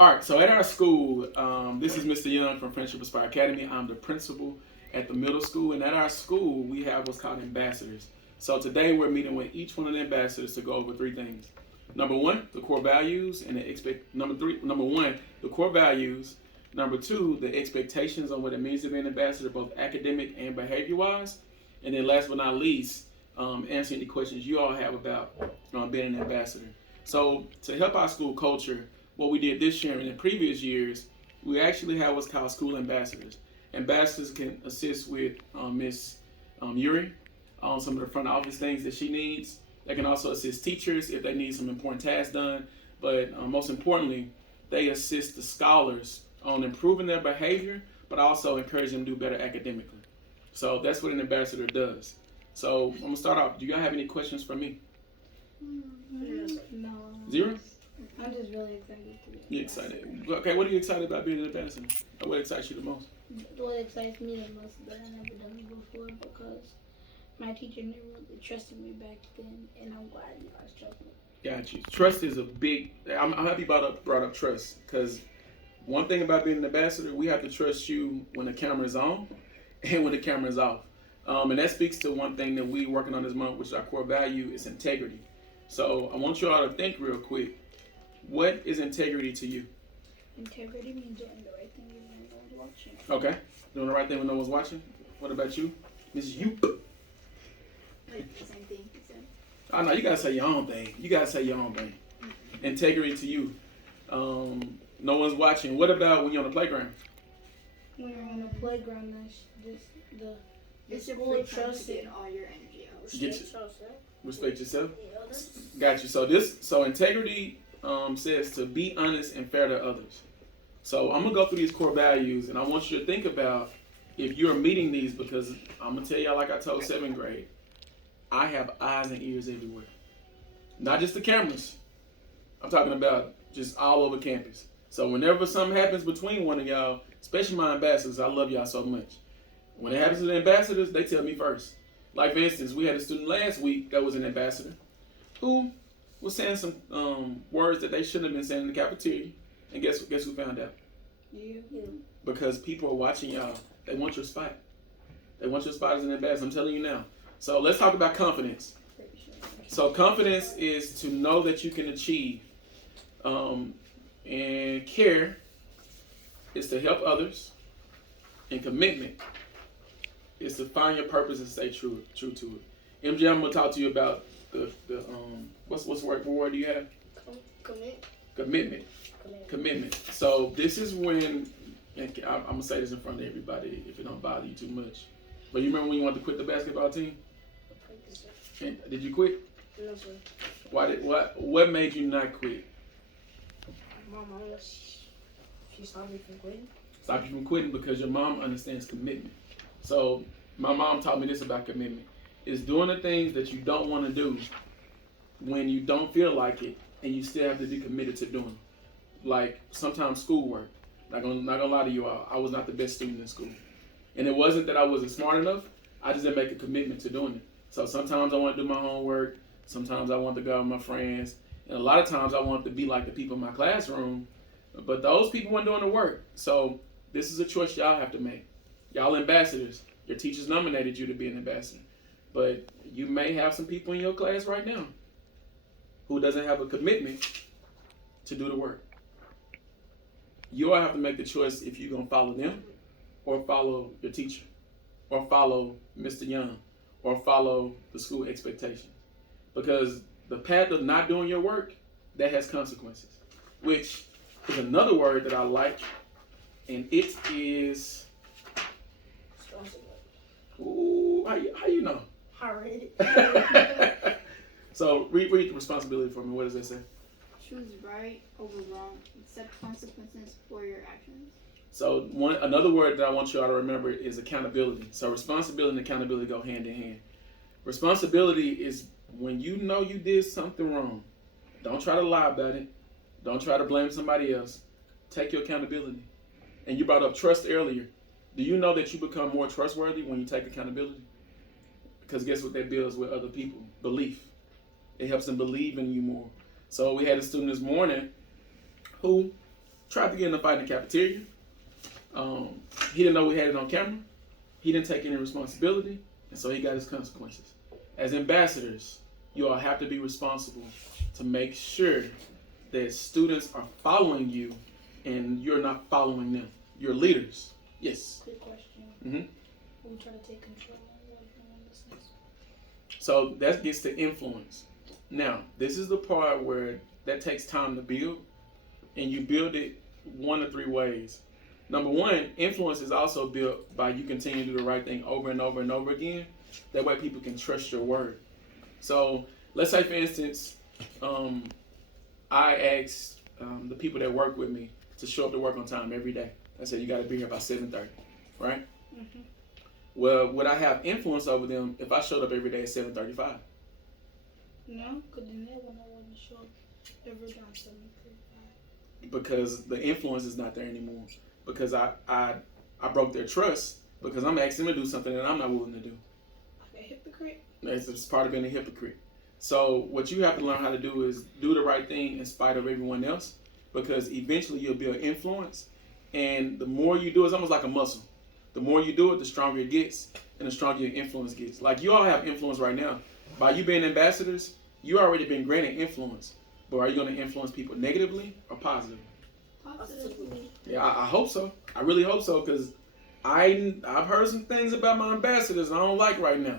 All right, so at our school, this is Mr. Young from Friendship Aspire Academy. I'm the principal at the middle school, and at our school, we have what's called ambassadors. So today, we're meeting with each one of the ambassadors to go over three things. Number one, the core values, and number one, the core values. Number two, the expectations on what it means to be an ambassador, both academic and behavior-wise. And then last but not least, answer any questions you all have about being an ambassador. So to help our school culture, what we did this year and in previous years, we actually have what's called school ambassadors. Ambassadors can assist with Miss Yuri on some of the front office things that she needs. They can also assist teachers if they need some important tasks done. But most importantly, they assist the scholars on improving their behavior, but also encourage them to do better academically. So that's what an ambassador does. So I'm gonna start off. Do y'all have any questions for me? No. Zero? I'm just really excited to be. You excited? Okay, what are you excited about being an ambassador? Or what excites you the most? What excites me the most is that I never done it before because my teacher never really trusted me back then, and I'm glad you guys trust me. Got you. Trust is a big. I'm happy brought up trust because one thing about being an ambassador, we have to trust you when the camera is on and when the camera is off. And that speaks to one thing that we're working on this month, which is our core value, is integrity. So I want you all to think real quick. What is integrity to you? Integrity means doing the right thing even when no one's watching. Okay. Doing the right thing when no one's watching. What about you? Miss You? Like the same thing. Oh no, you gotta say your own thing. Integrity to you. No one's watching. What about when you're on the playground? When you're on the playground, that's just the It's your school free time to trusts get it. all your energy out. Respect yourself. Got you. So integrity says to be honest and fair to others. So I'm gonna go through these core values, and I want you to think about if you're meeting these, because I'm gonna tell y'all, like I told seventh grade, I have eyes and ears everywhere. Not just the cameras. I'm talking about just all over campus. So whenever something happens between one of y'all, especially my ambassadors, I love y'all so much. When it happens to the ambassadors, they tell me first. Like for instance, we had a student last week that was an ambassador who was saying some words that they shouldn't have been saying in the cafeteria. And guess who found out? You. Because people are watching y'all. They want your spot. They want your spot as an ambassador. I'm telling you now. So let's talk about confidence. So confidence is to know that you can achieve. And care is to help others. And commitment is to find your purpose and stay true to it. MJ, I'm gonna talk to you about the what's what word do you have? Commitment. So this is when, and I'm gonna say this in front of everybody if it don't bother you too much. But you remember when you wanted to quit the basketball team? And did you quit? No, sir. What made you not quit? My mom she stopped me from quitting. Stop you from quitting because your mom understands commitment. So my mom taught me this about commitment. It's doing the things that you don't want to do when you don't feel like it and you still have to be committed to doing it. Like sometimes schoolwork. Not gonna lie to you all, I was not the best student in school. And it wasn't that I wasn't smart enough, I just didn't make a commitment to doing it. So sometimes I want to do my homework, sometimes I want to go out with my friends, and a lot of times I want to be like the people in my classroom, but those people weren't doing the work. So this is a choice y'all have to make. Y'all ambassadors. Your teachers nominated you to be an ambassador. But you may have some people in your class right now who doesn't have a commitment to do the work. You all have to make the choice if you're going to follow them or follow your teacher or follow Mr. Young or follow the school expectations. Because the path of not doing your work, that has consequences, which is another word that I like, and it is... Ooh, how you know? I read it. So read the responsibility for me. What does that say? Choose right over wrong. Accept consequences for your actions. So another word that I want you all to remember is accountability. So responsibility and accountability go hand in hand. Responsibility is when you know you did something wrong. Don't try to lie about it. Don't try to blame somebody else. Take your accountability. And you brought up trust earlier. Do you know that you become more trustworthy when you take accountability? Because guess what that builds with other people? Belief. It helps them believe in you more. So we had a student this morning who tried to get in a fight in the cafeteria. He didn't know we had it on camera. He didn't take any responsibility, and so he got his consequences. As ambassadors, you all have to be responsible to make sure that students are following you and you're not following them. You're leaders. Yes. Quick question. Mm-hmm. We try to take control of everyone listening. So that gets to influence. Now, this is the part where that takes time to build, and you build it one of three ways. Number one, influence is also built by you continue to do the right thing over and over and over again. That way people can trust your word. So let's say, for instance, I asked the people that work with me to show up to work on time every day. I said, you got to be here by 7:30, right? Mm-hmm. Well, would I have influence over them if I showed up every day at 7:35? No, because then they wouldn't want to show up every time 7:35. Because the influence is not there anymore. Because I broke their trust because I'm asking them to do something that I'm not willing to do. Like a hypocrite. It's part of being a hypocrite. So what you have to learn how to do is do the right thing in spite of everyone else, because eventually you'll build influence. And the more you do, it's almost like a muscle. The more you do it, the stronger it gets, and the stronger your influence gets. Like you all have influence right now. By you being ambassadors, you already been granted influence. But are you going to influence people negatively or positively? Positively. Yeah, I hope so. I really hope so, because I've heard some things about my ambassadors I don't like right now.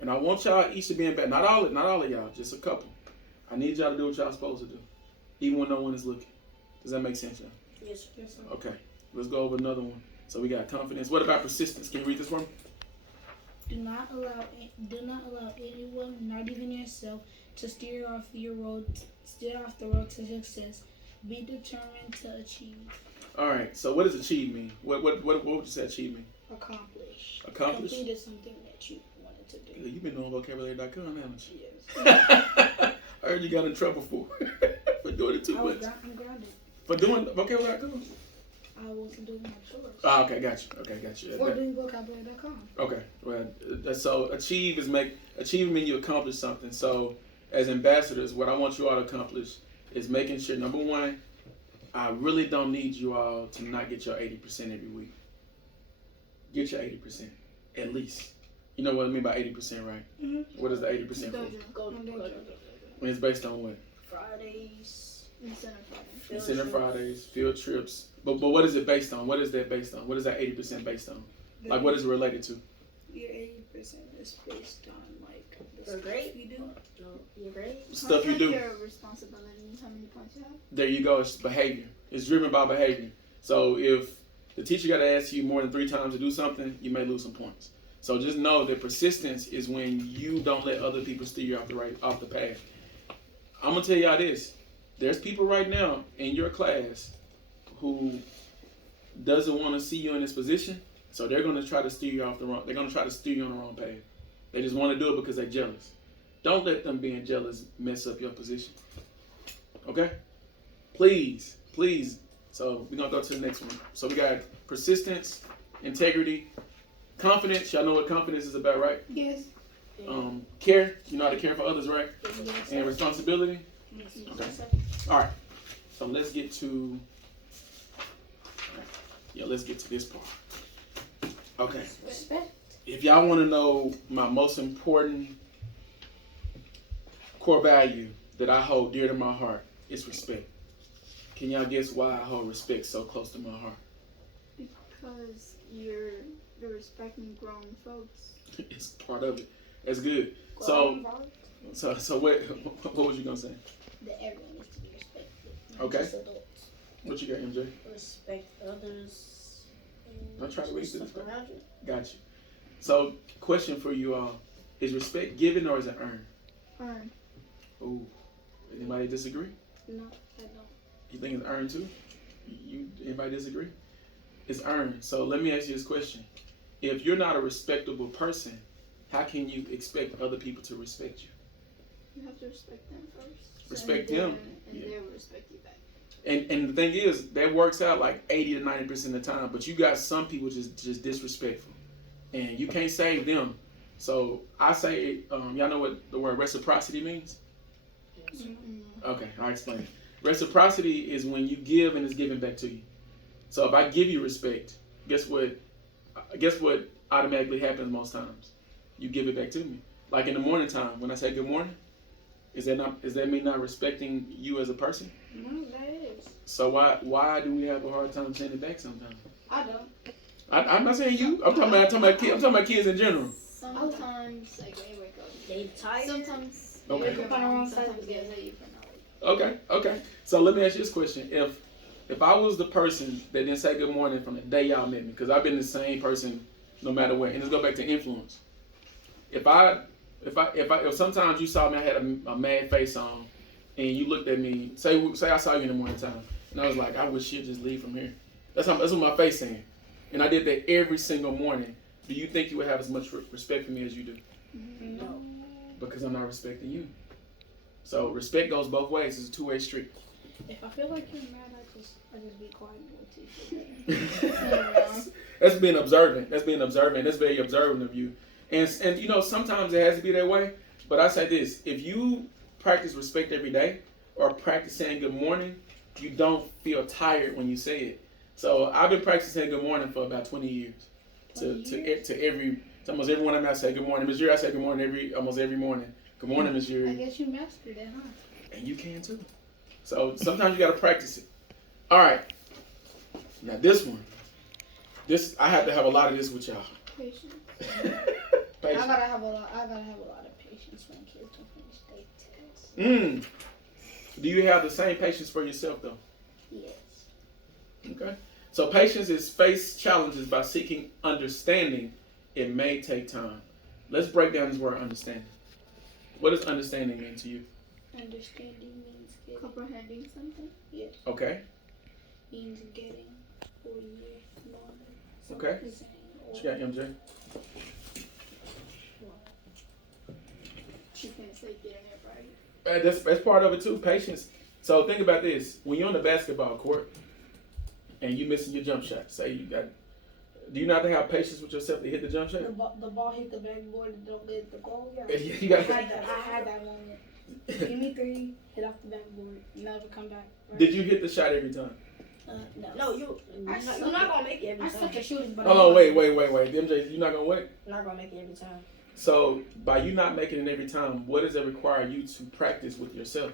And I want y'all each to be ambassadors. Not all of y'all, just a couple. I need y'all to do what y'all supposed to do, even when no one is looking. Does that make sense, y'all? Yes. Yes, sir. Okay, let's go over another one. So we got confidence. What about persistence? Can you read this for me? Do not allow anyone, not even yourself, to steer off the road to success. Be determined to achieve. All right. So what does achieve mean? What would you say achieve mean? Accomplish. Accomplish? Completed something that you wanted to do. You've been on vocabulary.com, haven't you? Yes. I heard you got in trouble for doing it too much. I'm grounded. For doing vocabulary.com? I wasn't doing my chores. Oh, okay, got you. For doing vocabulary.com. Okay, well, so achieve means you accomplish something. So as ambassadors, what I want you all to accomplish is making sure, number one, I really don't need you all to not get your 80% every week. Get your 80%, at least. You know what I mean by 80%, right? Mm-hmm. What is the 80% for? Go. And it's based on what? Fridays. Incentive Fridays, field trips. But what is it based on? What is that based on? What is that 80% based on? Like, what is it related to? Your 80% is based on, like, the Your stuff grade? you do. Your grade? Stuff you do. Your responsibilities, how many points you have. There you go. It's behavior. It's driven by behavior. So if the teacher got to ask you more than 3 times to do something, you may lose some points. So just know that persistence is when you don't let other people steer you off the path. I'm gonna tell y'all this. There's people right now in your class who doesn't want to see you in this position, so they're gonna try to steer you they're gonna try to steer you on the wrong path. They just want to do it because they're jealous. Don't let them being jealous mess up your position. Okay? Please. So we're gonna go to the next one. So we got persistence, integrity, confidence. Y'all know what confidence is about, right? Yes. Care. You know how to care for others, right? Yes. And responsibility. Yes. Okay. All right. So let's get to this part. Okay. Respect. If y'all want to know my most important core value that I hold dear to my heart, it's respect. Can y'all guess why I hold respect so close to my heart? Because you're respecting grown folks. It's part of it. That's good. So what was you gonna say? That everyone needs to be respected. Not Okay. just adults. What you got, MJ? Respect others. Don't try to reach this. Stuff around you. Got you. So, question for you all: is respect given or is it earned? Earn. Ooh. Anybody disagree? No, I don't. You think it's earned too? Anybody disagree? It's earned. So let me ask you this question: if you're not a respectable person, how can you expect other people to respect you? You have to respect them first. Respect and them. And Yeah. they'll respect you back. And the thing is, that works out like 80 to 90% of the time. But you got some people just disrespectful, and you can't save them. So I say, y'all know what the word reciprocity means? Mm-hmm. Okay, I'll explain it. Reciprocity is when you give and it's given back to you. So if I give you respect, guess what? Guess what automatically happens most times? You give it back to me. Like in the morning time, when I say good morning, is that me not respecting you as a person? No, that is. So why do we have a hard time saying it back sometimes? I don't. I'm not saying you. I'm talking about kids in general. Sometimes, like when you wake up. They tired. Sometimes Okay. you wake up on the wrong side of the bed. Okay. So let me ask you this question: If I was the person that didn't say good morning from the day y'all met me, because I've been the same person no matter what, and let's go back to influence. If sometimes you saw me, I had a mad face on, and you looked at me, say I saw you in the morning time, and I was like, I wish she'd just leave from here. That's what my face saying, and I did that every single morning. Do you think you would have as much respect for me as you do? No. Because I'm not respecting you. So respect goes both ways. It's a two-way street. If I feel like you're mad, I just be quiet and wait till That's being observant. That's very observant of you. And sometimes it has to be that way. But I say this: if you practice respect every day, or practice saying good morning, you don't feel tired when you say it. So I've been practicing good morning for about 20 years. To almost everyone I say good morning. Miss Yuri, I say good morning almost every morning. Good morning, Miss Yuri. I guess you mastered it, huh? And you can too. So sometimes you gotta practice it. All right. Now this one. I have to have a lot of this with y'all. Patience. I gotta have a lot of patience when kids don't finish their tests. Do you have the same patience for yourself though? Yes. Okay. So patience is face challenges by seeking understanding. It may take time. Let's break down this word understanding. What does understanding mean to you? Understanding means getting. Comprehending something. Yes. Okay. Means getting or you're knowing. Okay. What you got, MJ? You can say getting it right. That's part of it too. Patience. So think about this: when you're on the basketball court and you missing your jump shot, do you not have patience with yourself to hit the jump shot? The ball hit the backboard and don't get the goal. Yeah. I had that moment. Give me 3, hit off the backboard, never come back. Right? Did you hit the shot every time? No, you're not gonna make it every I time. suck at shooting, but Oh, wait. MJ, you're not gonna what? You're not gonna make it every time. So by you not making it every time, what does it require you to practice with yourself?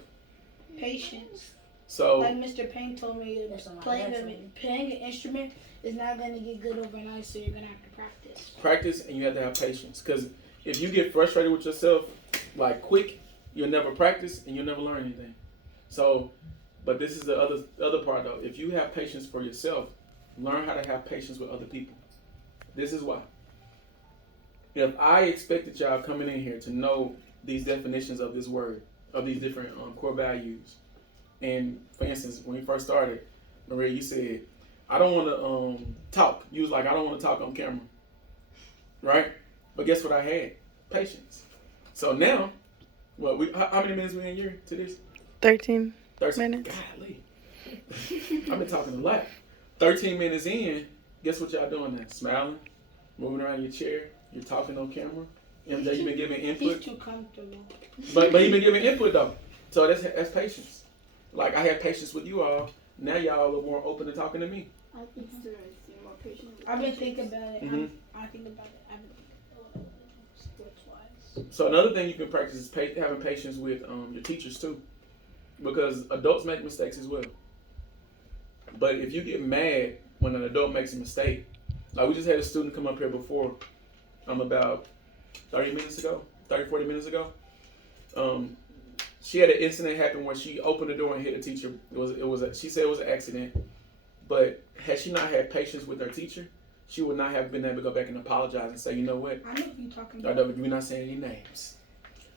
patience. So Like Mr. Payne told me, playing an instrument is not going to get good overnight, so you're going to have to practice. Practice, and you have to have patience. Because if you get frustrated with yourself, like quick, you'll never practice and you'll never learn anything. So, but this is the other part though. If you have patience for yourself, learn how to have patience with other people. This is why. If I expected y'all coming in here to know these definitions of this word, of these different core values, and for instance, when we first started, Maria, you said, I don't want to talk. You was like, I don't want to talk on camera. Right? But guess what I had? Patience. So now, how many minutes we in here to this? 13 13 minutes. Golly. I've been talking a lot. 13 minutes in, guess what y'all doing now? Smiling, moving around your chair, you're talking on camera. MJ, you been giving input. He's too comfortable. But you been giving input though. So that's patience. Like I had patience with you all. Now y'all are more open to talking to me. I think students need more patience. I've been thinking about it. Mhm. I think about it. I've been thinking sports-wise. So another thing you can practice is having patience with your teachers too, because adults make mistakes as well. But if you get mad when an adult makes a mistake, like we just had a student come up here before, about 40 minutes ago. She had an incident happen where she opened the door and hit a teacher. She said it was an accident, but had she not had patience with her teacher, she would not have been able to go back and apologize and say, you know what? I know what you're talking I about. know we're not saying any names,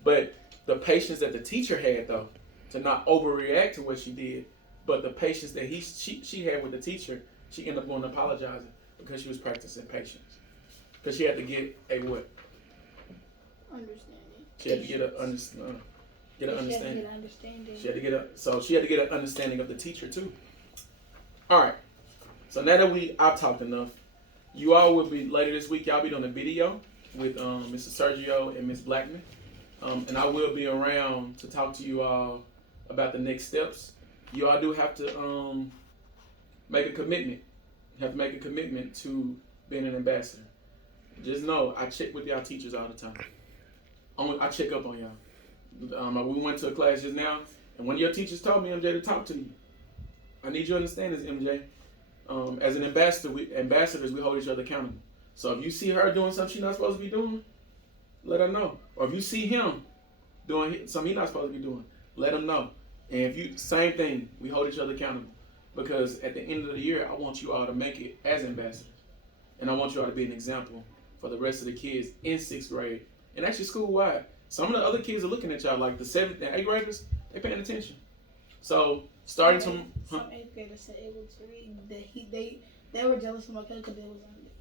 but the patience that the teacher had though, to not overreact to what she did, but the patience that she had with the teacher, she ended up going and apologizing because she was practicing patience. Because she had to get a what? Understanding. She had to get an understanding. She had to get an understanding of the teacher too. All right. So now that I've talked enough, you all will be later this week. Y'all be doing a video with Mr. Sergio and Miss Blackman, and I will be around to talk to you all about the next steps you all do have to make a commitment. You have to make a commitment to being an ambassador. Just know, I check with y'all teachers all the time. I check up on y'all. We went to a class just now, and one of your teachers told me, MJ, to talk to you. I need you to understand this, MJ. As an ambassador, ambassadors, we hold each other accountable. So if you see her doing something she's not supposed to be doing, let her know. Or if you see him doing something he's not supposed to be doing, let him know. And if you, same thing, we hold each other accountable. Because at the end of the year, I want you all to make it as ambassadors. And I want you all to be an example for the rest of the kids in 6th grade. And actually school-wide. Some of the other kids are looking at y'all, like the 7th and 8th graders, they paying attention. So, starting to... Some 8th graders said it was rigged. They were jealous of my cousin because it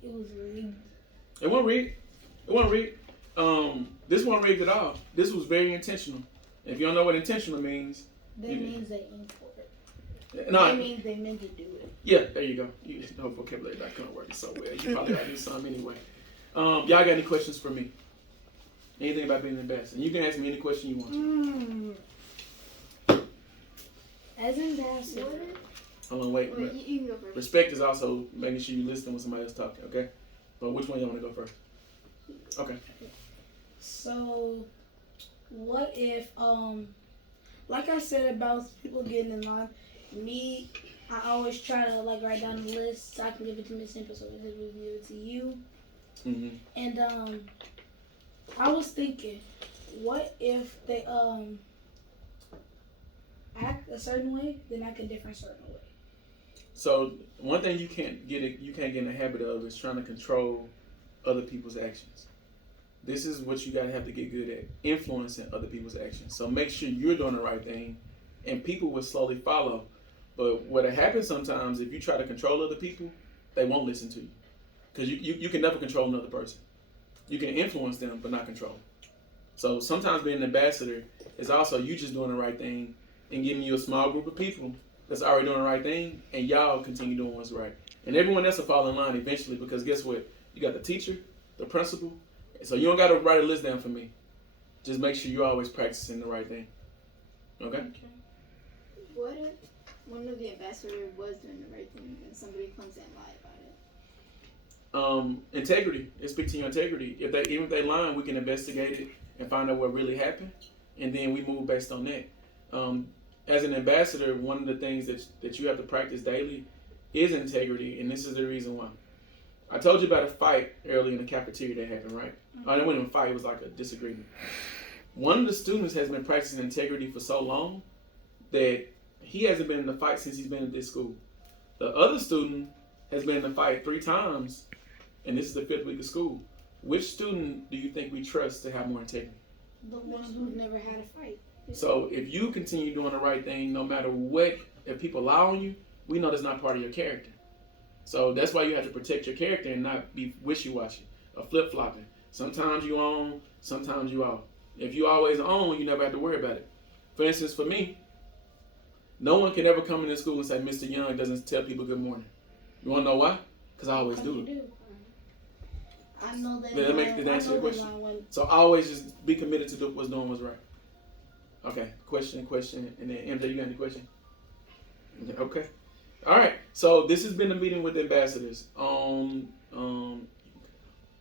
was rigged. It wasn't rigged. It wasn't rigged. This wasn't rigged at all. This was very intentional. If you don't know what intentional means... That means they aimed for it. No, That means they meant to do it. yeah, there you go. You know vocabulary.com working so well. You probably gotta do something anyway. Y'all got any questions for me? Anything about being an ambassador? And you can ask me any question you want to. As ambassador. Hold on, wait. You can go first. Respect is also making sure you listen when somebody else talking, okay? But which one you want to go first? Okay. So, what if, like I said about people getting in line, I always try to like write down the list so I can give it to Miss Simple so we can review it to you. Mm-hmm. And I was thinking, what if they act a certain way, then act a different certain way? So one thing you can't get in the habit of is trying to control other people's actions. This is what you gotta have to get good at, influencing other people's actions. So make sure you're doing the right thing, and people will slowly follow. But what happens sometimes, if you try to control other people, they won't listen to you, because you can never control another person. You can influence them, but not control. So sometimes being an ambassador is also you just doing the right thing and giving you a small group of people that's already doing the right thing, and y'all continue doing what's right. And everyone else will fall in line eventually, because guess what? You got the teacher, the principal. So you don't got to write a list down for me. Just make sure you're always practicing the right thing. Okay? What if one of the ambassadors was doing the right thing and somebody comes and lie about it? Integrity. It speaks to your integrity. Even if they lying, we can investigate it and find out what really happened, and then we move based on that. As an ambassador, one of the things that you have to practice daily is integrity, and this is the reason why. I told you about a fight earlier in the cafeteria that happened, right? Oh, it wasn't even a fight, it was like a disagreement. One of the students has been practicing integrity for so long that he hasn't been in a fight since he's been at this school. The other student has been in a fight 3 times, and this is the 5th week of school. Which student do you think we trust to have more integrity? The ones who've never had a fight. So if you continue doing the right thing, no matter what, if people lie on you, we know that's not part of your character. So that's why you have to protect your character and not be wishy-washy or flip-flopping. Sometimes you on, sometimes you off. If you always on, you never have to worry about it. For instance, for me, no one can ever come into school and say, Mr. Young doesn't tell people good morning. You want to know why? Because I always do it. I know that. Did that answer your question? So always just be committed to what's doing what's right. Okay, question, and then MJ, you got any question? Okay. All right. So this has been a meeting with ambassadors on